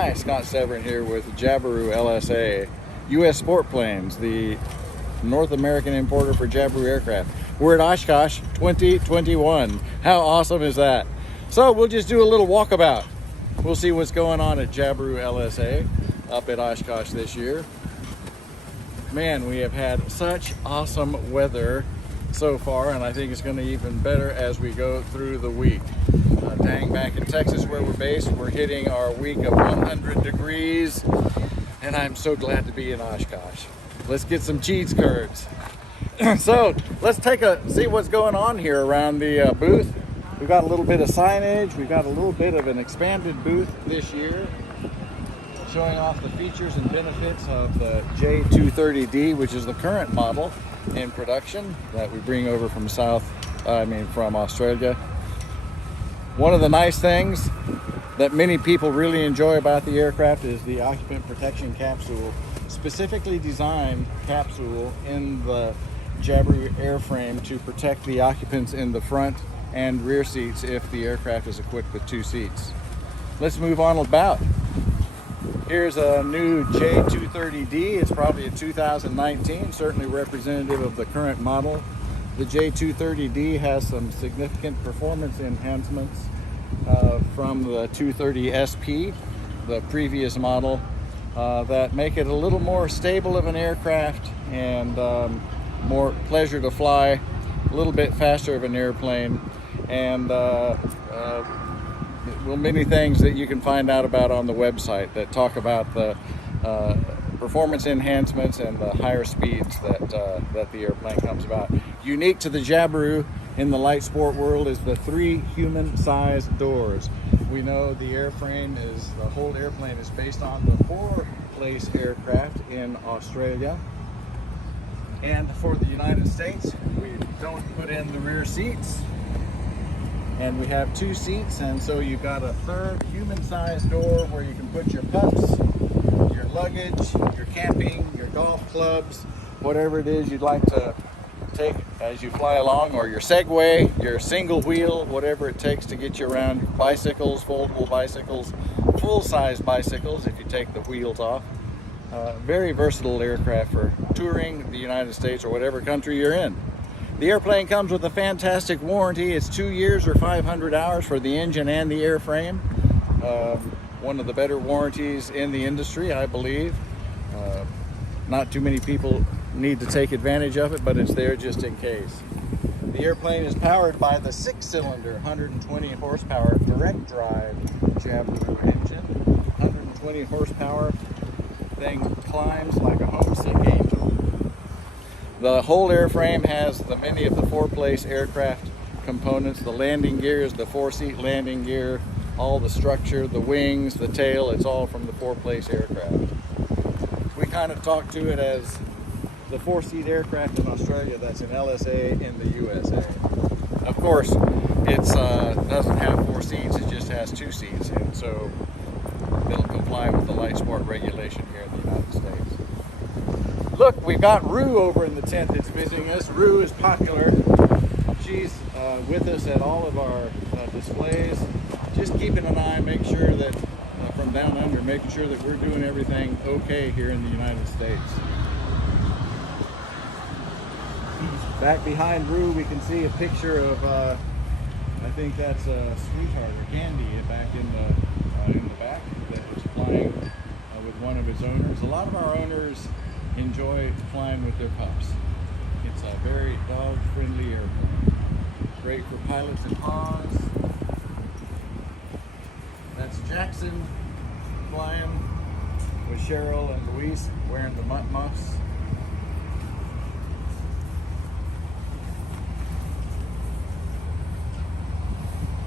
Hi, Scott Severen here with Jabiru LSA, US Sportplanes, the North American importer for Jabiru aircraft. We're at Oshkosh 2021. How awesome is that? So we'll just do a little walkabout. We'll see what's going on at Jabiru LSA up at Oshkosh this year. Man, we have had such awesome weather so far, and I think it's going to be even better as we go through the week. Dang, back in Texas where we're based, we're hitting our week of 100 degrees, and I'm so glad to be in Oshkosh. Let's get some cheese curds. So let's see what's going on here around the booth. We've got a little bit of signage. We've got a little bit of an expanded booth this year, showing off the features and benefits of the J230D, which is the current model in production that we bring over from from Australia. One of the nice things that many people really enjoy about the aircraft is the occupant protection capsule, specifically designed capsule in the Jabiru airframe to protect the occupants in the front and rear seats if the aircraft is equipped with 2 seats. Let's move on about. Here's a new J230D. It's probably a 2019, certainly representative of the current model. The J230D has some significant performance enhancements from the 230 SP, the previous model, that make it a little more stable of an aircraft and more pleasure to fly, a little bit faster of an airplane, and many things that you can find out about on the website that talk about the performance enhancements and the higher speeds that the airplane comes about. Unique to the Jabiru in the light sport world is the 3 human-sized doors. We know the whole airplane is based on the 4-place aircraft in Australia. And for the United States, we don't put in the rear seats. And we have 2 seats, and so you've got a 3rd human-sized door where you can put your pups, your luggage, your camping, your golf clubs, whatever it is you'd like to take as you fly along, or your Segway, your single wheel, whatever it takes to get you around. Bicycles, foldable bicycles, full-size bicycles if you take the wheels off. Very versatile aircraft for touring the United States or whatever country you're in. The airplane comes with a fantastic warranty. It's 2 years or 500 hours for the engine and the airframe. One of the better warranties in the industry, I believe. Not too many people need to take advantage of it, but it's there just in case. The airplane is powered by the 6-cylinder, 120 horsepower direct drive Jabiru engine. 120 horsepower, thing climbs like a homesick angel. The whole airframe has many of the 4-place aircraft components. The landing gears, the 4-seat landing gear, all the structure, the wings, the tail, it's all from the 4-place aircraft. We kind of talk to it as the 4-seat aircraft in Australia that's an LSA in the USA. Of course, it doesn't have 4 seats, it just has 2 seats, and so it'll comply with the light sport regulation here in the United States. Look, we've got Rue over in the tent that's visiting us. Rue is popular. She's with us at all of our displays, just keeping an eye, make sure that from down under, making sure that we're doing everything okay here in the United States. Back behind Rue, we can see a picture of, I think that's a Sweetheart or Candy back in the back that was flying with one of its owners. A lot of our owners enjoy flying with their pups. It's a very dog-friendly airplane. Great for pilots and paws. That's Jackson flying with Cheryl and Luis wearing the mutt muffs.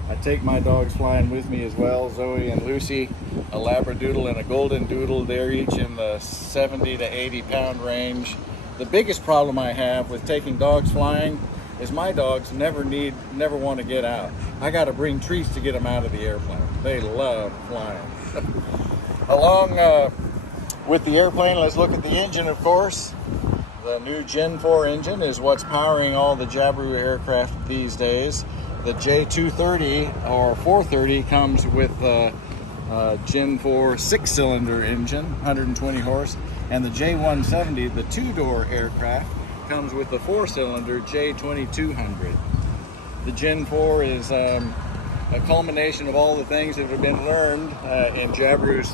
I take my dogs flying with me as well, Zoe and Lucy, a Labradoodle and a Golden Doodle. They're each in the 70 to 80 pound range. The biggest problem I have with taking dogs flying is my dogs never want to get out. I got to bring treats to get them out of the airplane. They love flying. Along with the airplane, let's look at the engine, of course. The new Gen 4 engine is what's powering all the Jabiru aircraft these days. The J230 or 430 comes with Gen 4 6-cylinder engine, 120 horse, and the J170, the two-door aircraft, comes with the 4-cylinder J2200. The Gen 4 is a culmination of all the things that have been learned in Jabiru's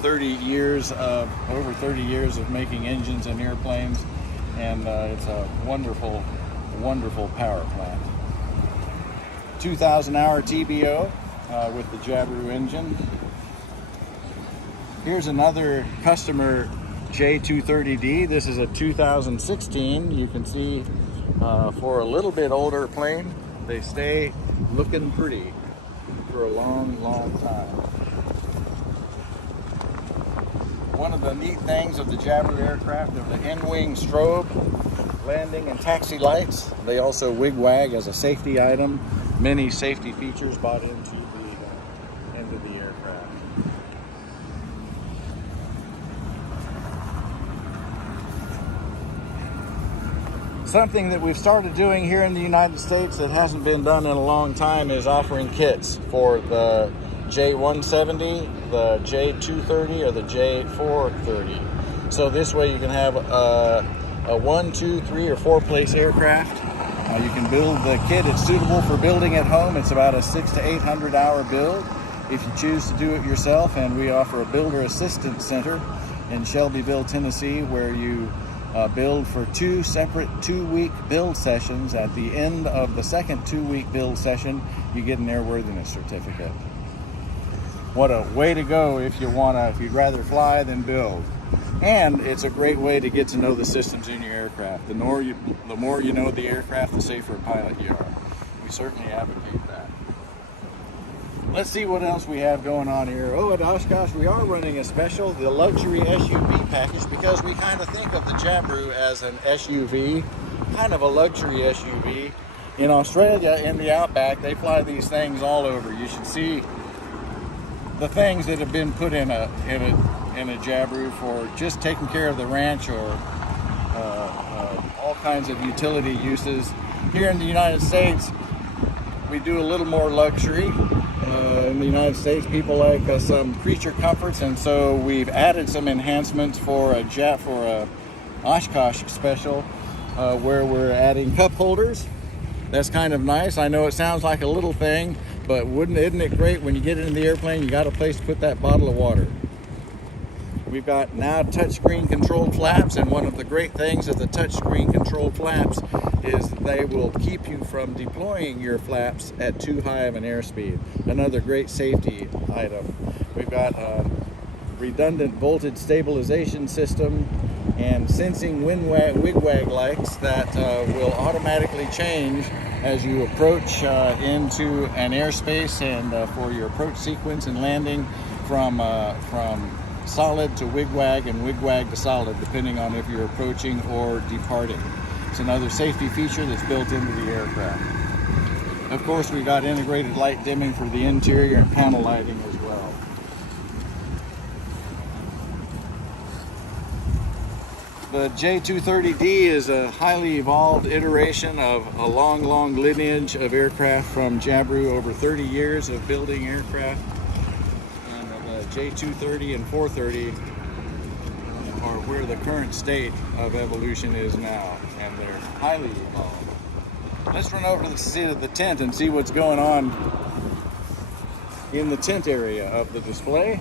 over 30 years of making engines and airplanes, and it's a wonderful, wonderful power plant. 2,000-hour TBO with the Jabiru engine. Here's another customer J230D. This is a 2016. You can see for a little bit older plane, they stay looking pretty for a long, long time. One of the neat things of the Jabiru aircraft are the in-wing strobe, landing and taxi lights. They also wig-wag as a safety item. Many safety features bought into the aircraft. Something that we've started doing here in the United States that hasn't been done in a long time is offering kits for the J170, the J230, or the J430. So this way you can have a 1, 2, 3, or 4-place aircraft. You can build the kit. It's suitable for building at home. It's about a 600 to 800 hour build if you choose to do it yourself, and we offer a builder assistance center in Shelbyville, Tennessee, where you build for 2 separate 2-week build sessions. At the end of the second 2-week build session, you get an airworthiness certificate. What a way to go if you'd rather fly than build. And it's a great way to get to know the systems in your aircraft. The more you know the aircraft, the safer a pilot you are. We certainly advocate that. Let's see what else we have going on here. Oh, at Oshkosh, we are running a special, the luxury SUV package, because we kind of think of the Jabiru as an SUV, kind of a luxury SUV. In Australia, in the outback, they fly these things all over. You should see the things that have been put in a Jabiru for just taking care of the ranch, or all kinds of utility uses. Here in the United States, we do a little more luxury. In the United States, people like some creature comforts, and so we've added some enhancements for a Oshkosh special, where we're adding cup holders. That's kind of nice. I know it sounds like a little thing, but isn't it great when you get into the airplane, you got a place to put that bottle of water. We've got now touchscreen controlled flaps, and one of the great things of the touchscreen controlled flaps is they will keep you from deploying your flaps at too high of an airspeed. Another great safety item. We've got a redundant voltage stabilization system and sensing wig-wag lights that will automatically change as you approach into an airspace, and for your approach sequence and landing from solid to wig-wag and wig-wag to solid, depending on if you're approaching or departing. It's another safety feature that's built into the aircraft. Of course, we've got integrated light dimming for the interior and panel lighting as well. The J230D is a highly evolved iteration of a long, long lineage of aircraft from Jabiru, over 30 years of building aircraft. J230 and 430 are where the current state of evolution is now, and they're highly evolved. Let's run over to the tent and see what's going on in the tent area of the display.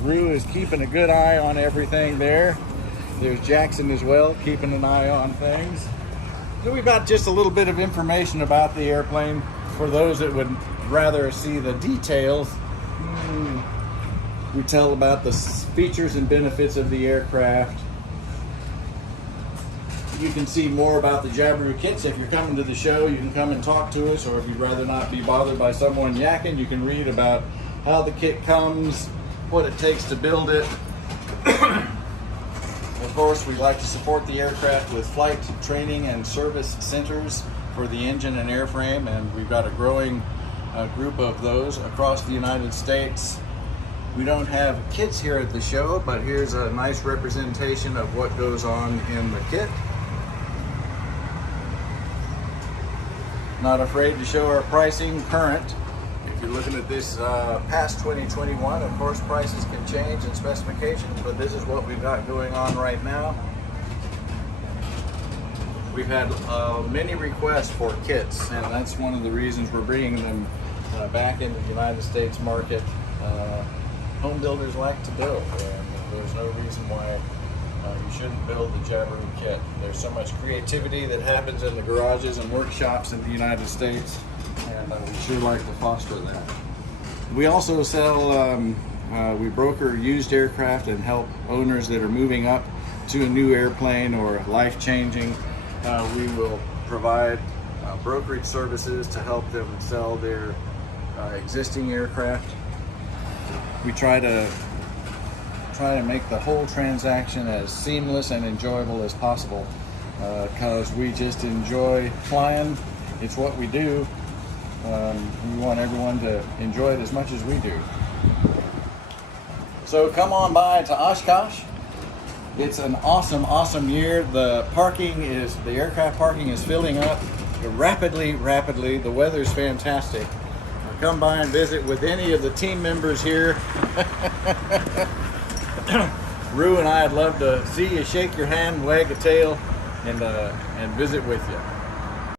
Rue is keeping a good eye on everything there. There's Jackson as well, keeping an eye on things. So we've got just a little bit of information about the airplane for those that would rather see the details. We tell about the features and benefits of the aircraft. You can see more about the Jabiru kits. If you're coming to the show, you can come and talk to us, or if you'd rather not be bothered by someone yakking, you can read about how the kit comes, what it takes to build it. Of course, we'd like to support the aircraft with flight training and service centers for the engine and airframe, and we've got a growing group of those across the United States. We don't have kits here at the show, but here's a nice representation of what goes on in the kit. Not afraid to show our pricing current. If you're looking at this past 2021, of course prices can change and specifications, but this is what we've got going on right now. We've had many requests for kits, and that's one of the reasons we're bringing them back into the United States market. Home builders like to build, and there's no reason why you shouldn't build the Jabiru kit. There's so much creativity that happens in the garages and workshops in the United States, and we sure like to foster that. We also sell, we broker used aircraft and help owners that are moving up to a new airplane or life-changing. We will provide brokerage services to help them sell their existing aircraft. We try to make the whole transaction as seamless and enjoyable as possible, because we just enjoy flying. It's what we do. We want everyone to enjoy it as much as we do. So come on by to Oshkosh. It's an awesome year. The aircraft parking is filling up rapidly. The weather's fantastic. Come by and visit with any of the team members here. Rue and I'd love to see you, shake your hand, wag a tail, and visit with you.